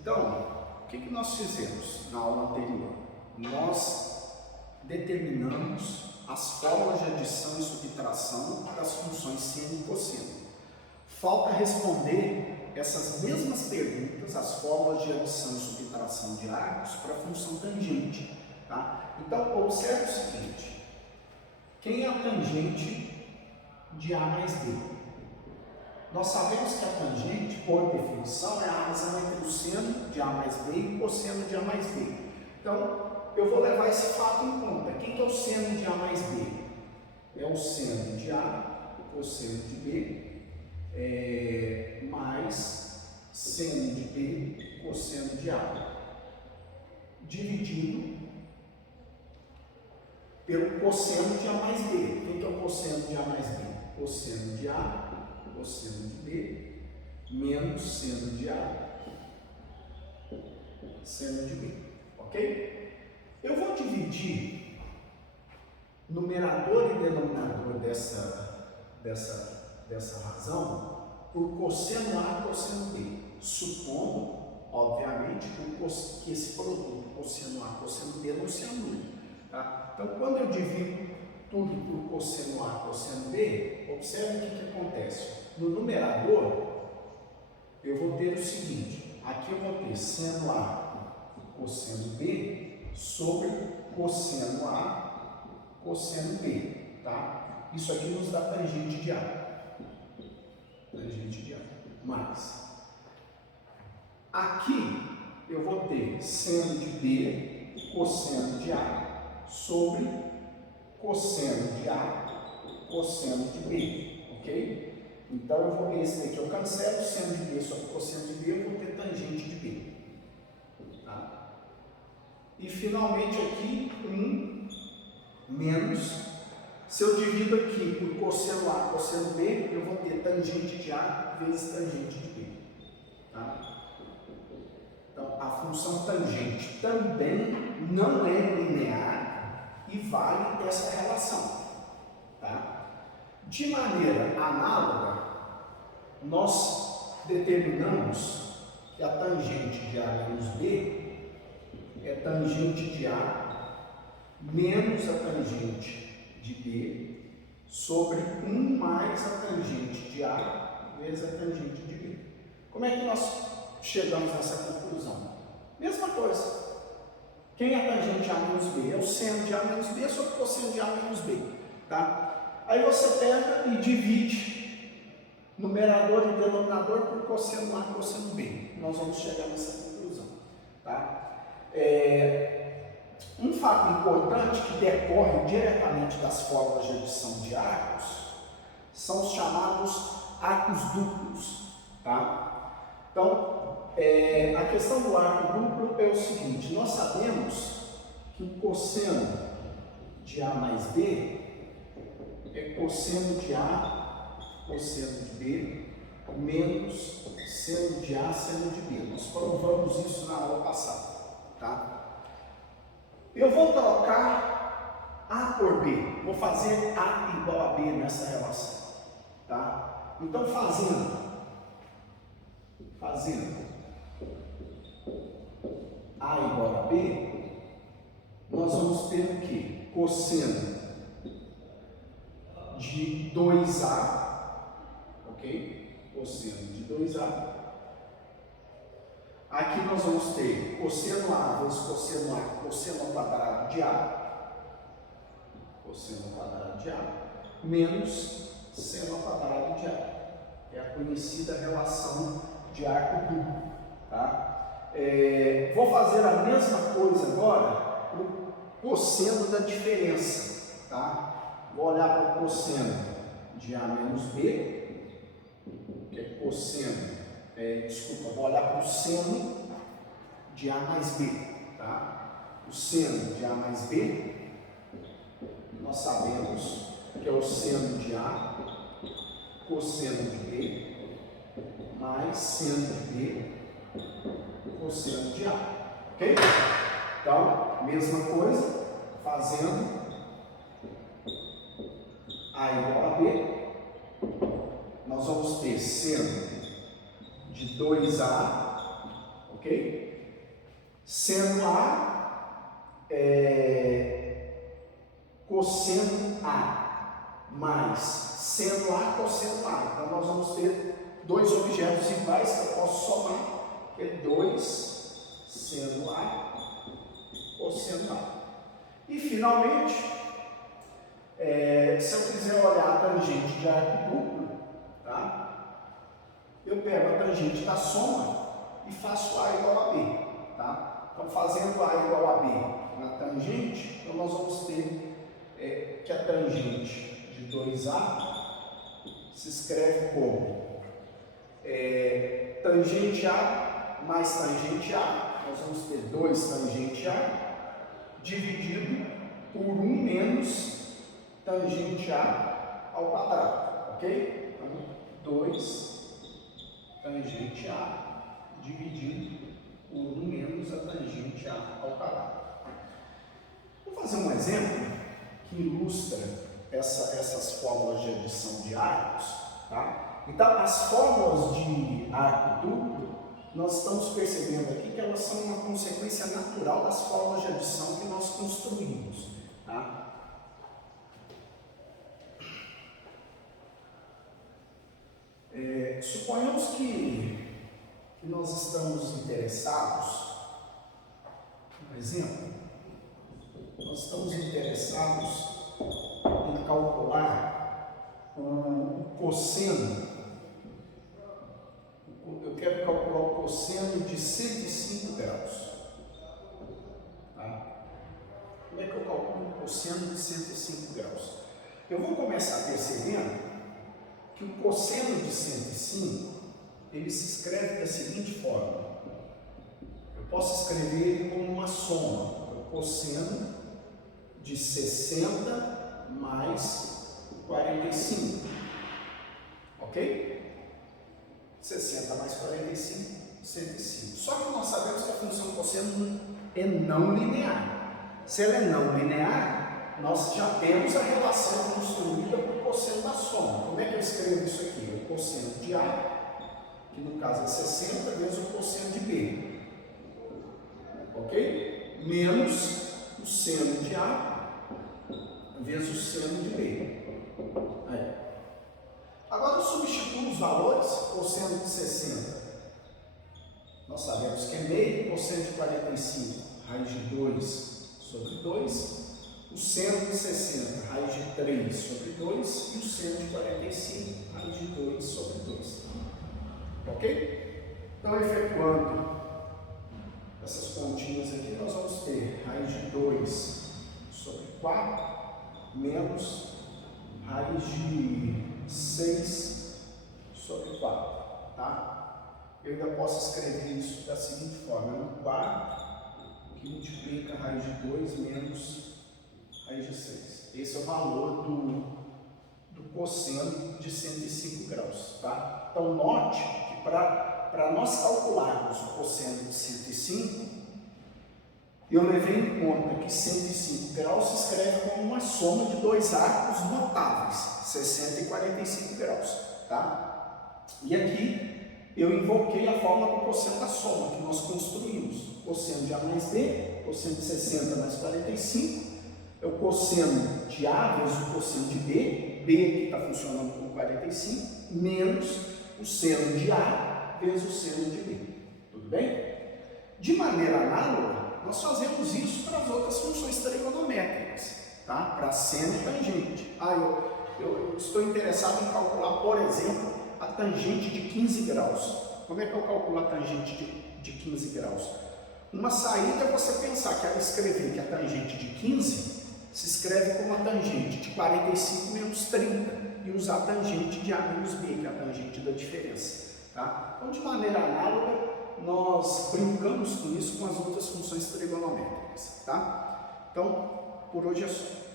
Então, o que nós fizemos na aula anterior? Nós determinamos as fórmulas de adição e subtração das funções seno e cosseno. Falta responder essas mesmas perguntas, as fórmulas de adição e subtração de árcos, para a função tangente. Tá? Então, observe o seguinte: quem é a tangente de A mais B? Nós sabemos que a tangente, por definição, é a razão entre o seno de A mais B e o cosseno de A mais B. Então, eu vou levar esse fato em conta. Quem que é o seno de A mais B? É o seno de A, o cosseno de B, mais seno de B, cosseno de A, dividido pelo cosseno de A mais B. Quem que é o cosseno de A mais B? Cosseno de A, cosseno de B, menos seno de A, seno de B. Ok? Eu vou dividir numerador e denominador dessa razão por cosseno A e cosseno B, supondo, obviamente, que esse produto cosseno A e cosseno B não se anule. Tá? Então, quando eu divido tudo por cosseno A e cosseno B, observe o que acontece. No numerador, eu vou ter o seguinte: aqui eu vou ter seno A e cosseno B sobre cosseno A, cosseno B, tá? Isso aqui nos dá tangente de A. Tangente de A. Mais. Aqui eu vou ter seno de B, cosseno de A, sobre cosseno de A, cosseno de B, ok? Então eu vou ver esse daqui, eu cancelo seno de B sobre cosseno de B, eu vou ter tangente de B. Tá? E finalmente aqui, 1 menos, se eu divido aqui por cosseno A, cosseno B, eu vou ter tangente de A vezes tangente de B. Tá? Então, a função tangente também não é linear e vale essa relação. Tá? De maneira análoga, nós determinamos que a tangente de A menos B é tangente de A menos a tangente de B sobre 1 mais a tangente de A vezes a tangente de B. Como é que nós chegamos nessa conclusão? Mesma coisa. Quem é a tangente de A menos B? É o seno de A menos B sobre cosseno de A menos B. Tá? Aí você pega e divide numerador e denominador por cosseno A e cosseno B. Nós vamos chegar nessa conclusão. Tá? Um fato importante que decorre diretamente das fórmulas de adição de arcos são os chamados arcos duplos. Tá? Então, a questão do arco duplo é o seguinte: nós sabemos que o cosseno de A mais B é cosseno de A, cosseno de B, menos seno de A, seno de B. Nós provamos isso na aula passada. Tá? Eu vou trocar A por B, vou fazer A igual a B nessa relação. Tá? Então, fazendo A igual a B, nós vamos ter o quê? Cosseno de 2A, ok? Cosseno de 2A. Aqui nós vamos ter cosseno A vezes cosseno A, cosseno ao quadrado de A, cosseno ao quadrado de A, menos seno ao quadrado de A. É a conhecida relação de arco duplo. Tá? Vou fazer a mesma coisa agora para o cosseno da diferença. Tá? Vou olhar para o cosseno de A menos B, que é cosseno. Vou olhar para o seno de A mais B. Tá? O seno de A mais B, nós sabemos que é o seno de A, cosseno de B, mais seno de B, cosseno de A. Ok? Então, mesma coisa, fazendo A igual a B, nós vamos ter seno de 2A, ok? Seno A cosseno A mais seno A cosseno A. Então nós vamos ter dois objetos iguais que eu posso somar, que é 2 seno A cosseno A. E finalmente, se eu quiser olhar a tangente de arco duplo, tá? Eu pego a tangente da soma e faço A igual a B. Tá? Então, fazendo A igual a B na tangente, então nós vamos ter que a tangente de 2A se escreve como tangente A mais tangente A. Nós vamos ter 2 tangente A dividido por 1 menos tangente A ao quadrado, ok? Então, 2 tangente A dividido por 1 menos a tangente A ao quadrado. Vou fazer um exemplo que ilustra essas fórmulas de adição de arcos, tá? Então, as fórmulas de arco duplo, nós estamos percebendo aqui que elas são uma consequência natural das fórmulas de adição que nós construímos, tá? Suponhamos que nós estamos interessados, por exemplo, nós estamos interessados em calcular o cosseno. Eu quero calcular o cosseno de 105 graus. Tá? Como é que eu calculo o cosseno de 105 graus? Eu vou começar percebendo que o cosseno de 105, ele se escreve da seguinte forma. Eu posso escrever ele como uma soma. O cosseno de 60 mais 45. Ok? 60 mais 45, 105. Só que nós sabemos que a função cosseno é não linear. Se ela é não linear, nós já temos a relação construída para o cosseno da soma. Como é que eu escrevo isso aqui? O cosseno de A, que no caso é 60, vezes o cosseno de B. Ok? Menos o seno de A, vezes o seno de B. Aí. Agora eu substituo os valores, cosseno de 60. Nós sabemos que é meio, cosseno de 45, raiz de 2 sobre 2. O seno de 60, raiz de 3 sobre 2. E o seno de 45, raiz de 2 sobre 2. Ok? Então, efetuando essas continhas aqui, nós vamos ter raiz de 2 sobre 4, menos raiz de 6 sobre 4, tá? Eu ainda posso escrever isso da seguinte forma: é um quarto que multiplica raiz de 2 menos raiz de 6. Esse é o valor do cosseno de 105 graus, tá? Então, note que para nós calcularmos o cosseno de 105, eu levei em conta que 105 graus se escreve como uma soma de dois arcos notáveis, 60 e 45 graus, tá? E aqui eu invoquei a fórmula do cosseno da soma que nós construímos. Cosseno de A mais B, cosseno de 60 mais 45, é o cosseno de A vezes o cosseno de B, B que está funcionando como 45, menos o seno de A vezes o seno de B. Tudo bem? De maneira análoga, nós fazemos isso para as outras funções trigonométricas, tá? Para seno e tangente. Eu estou interessado em calcular, por exemplo, a tangente de 15 graus. Como é que eu calculo a tangente de 15 graus? Uma saída é você pensar que ao escrever que a tangente de 15 se escreve como a tangente de 45 menos 30 e usar a tangente de A menos B, que é a tangente da diferença, tá? Então, de maneira análoga, nós brincamos com isso com as outras funções trigonométricas, tá? Então, por hoje é só.